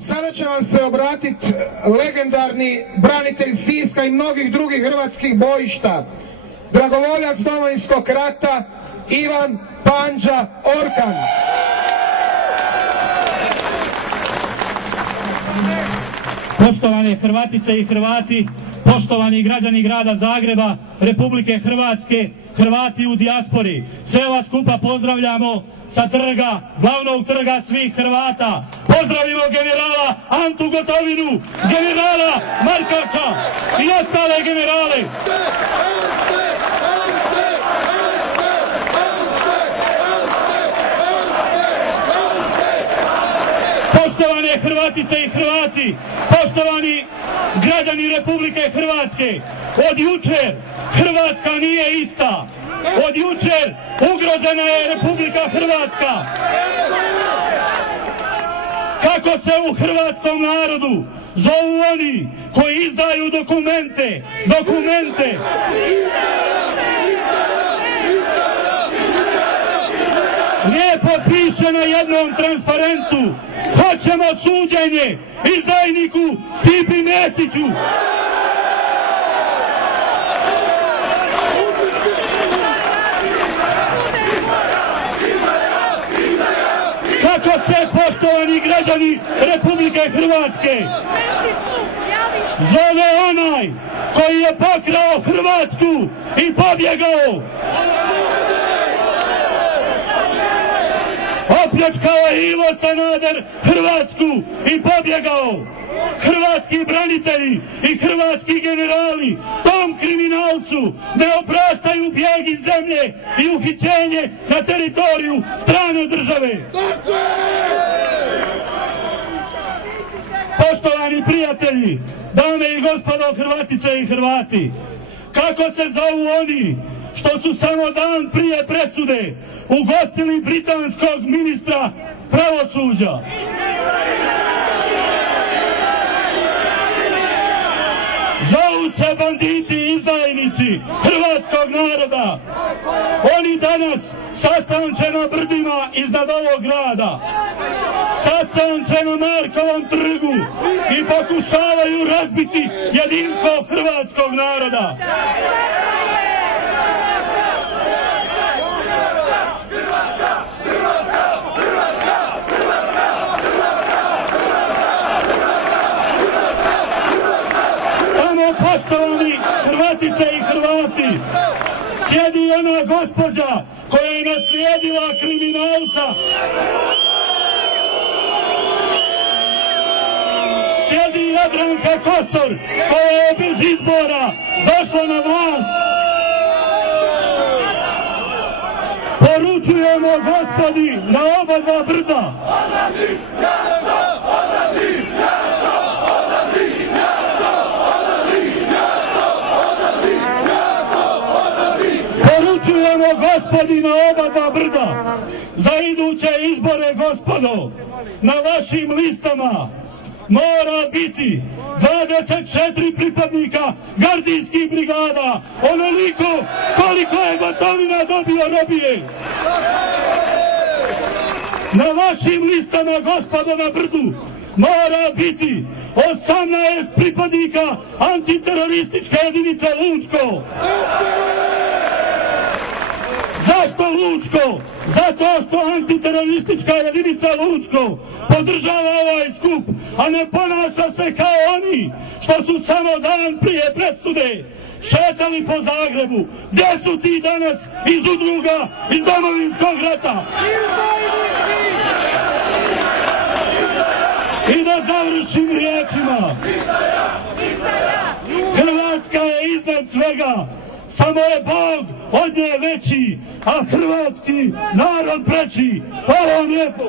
Sada će vam se obratiti legendarni branitelj Siska i mnogih drugih hrvatskih bojišta, dragovoljac Domovinskog rata Ivan Panđa Orkan. Poštovane Hrvatice i Hrvati, poštovani građani grada Zagreba, Republike Hrvatske, Hrvati u dijaspori, sve vas skupa pozdravljamo sa trga, glavnog trga svih Hrvata. Pozdravimo generala Antu Gotovinu, generala Markača i ostale generale. Poštovane Hrvatice i Hrvati, poštovani građani Republike Hrvatske, od jučer Hrvatska nije ista. Od jučer ugrožena je Republika Hrvatska. Kako se u hrvatskom narodu zovu oni koji izdaju dokumente, lijepo piše na jednom transparentu: hoćemo suđenje izdajniku Stipi Mesiću. Kako se, poštovani građani Republike Hrvatske, zove onaj koji je pokrao Hrvatsku i pobjegao? Opljačkao je Ivo Sanader Hrvatsku i pobjegao. Hrvatski branitelji i hrvatski generali tom kriminalcu ne opraštaju bijeg iz zemlje i uhićenje na teritoriju strane države. Poštovani prijatelji, dame i gospodo, Hrvatice i Hrvati, kako se zovu oni što su samo dan prije presude ugostili britanskog ministra pravosuđa? Zovu se banditi i izdajnici hrvatskog naroda. Oni danas sastanče na brdima iznad ovog grada, sastanče na Markovom trgu i pokušavaju razbiti jedinstvo hrvatskog naroda. Poštovani Hrvatice i Hrvati, sjedi ona gospođa koja je naslijedila kriminalca. Sjedi Jadranka Kosor koja je bez izbora došla na vlast. Poručujemo gospodi na oba dva brda: poručujemo gospodi na oba dva brda, za iduće izbore, gospodo, na vašim listama mora biti 24 pripadnika gardijskih brigada, onoliko koliko je Gotovina dobio robije. Na vašim listama, gospodo, na brdu mora biti 18 pripadnika antiterorističke jedinice Lučko. Zašto Lučko? Zato što antiteroristička jedinica Lučko podržava ovaj skup, a ne ponaša se kao oni što su samo dan prije presude šetali po Zagrebu. Gdje su ti danas iz udruga iz Domovinskog rata? I da završim riječima: Hrvatska je iznad svega, samo je Bog od nje veći, a hrvatski narod preći. Hvala vam lijepo.